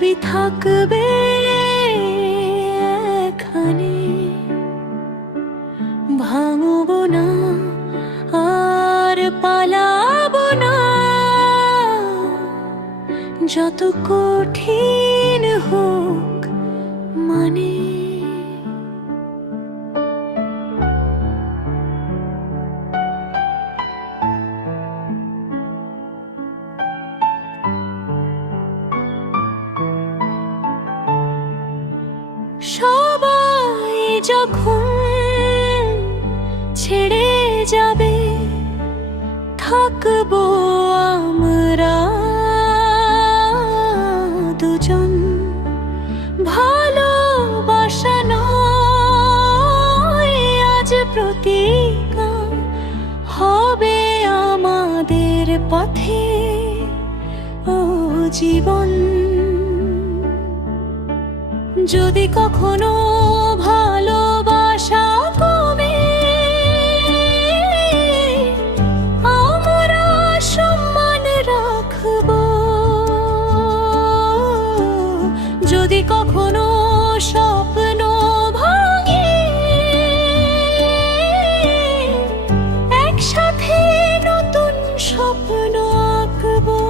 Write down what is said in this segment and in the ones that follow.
সবই থাকবে এখানে, ভাঙবো না আর পালাবো না, যত কঠিন হোক মানে। সবাই যখন ছেড়ে যাবে, থাকবো আমরা দুজন। ভালোবাসা নয় আজ প্রতিজ্ঞা, হবে আমাদের পথে ও জীবন। যদি কখনো ভালোবাসা কমে, আমরা সম্মান রাখবো। যদি কখনো স্বপ্ন ভাঙে, একসাথে নতুন স্বপ্ন আঁকবো।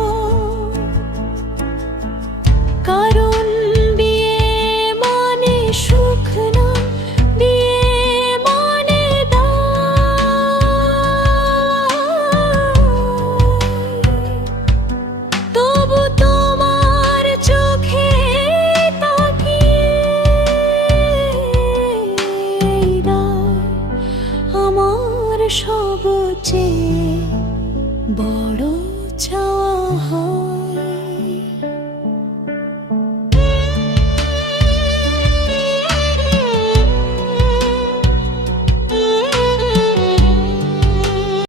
কারণ সবচেয়ে বড় চাই।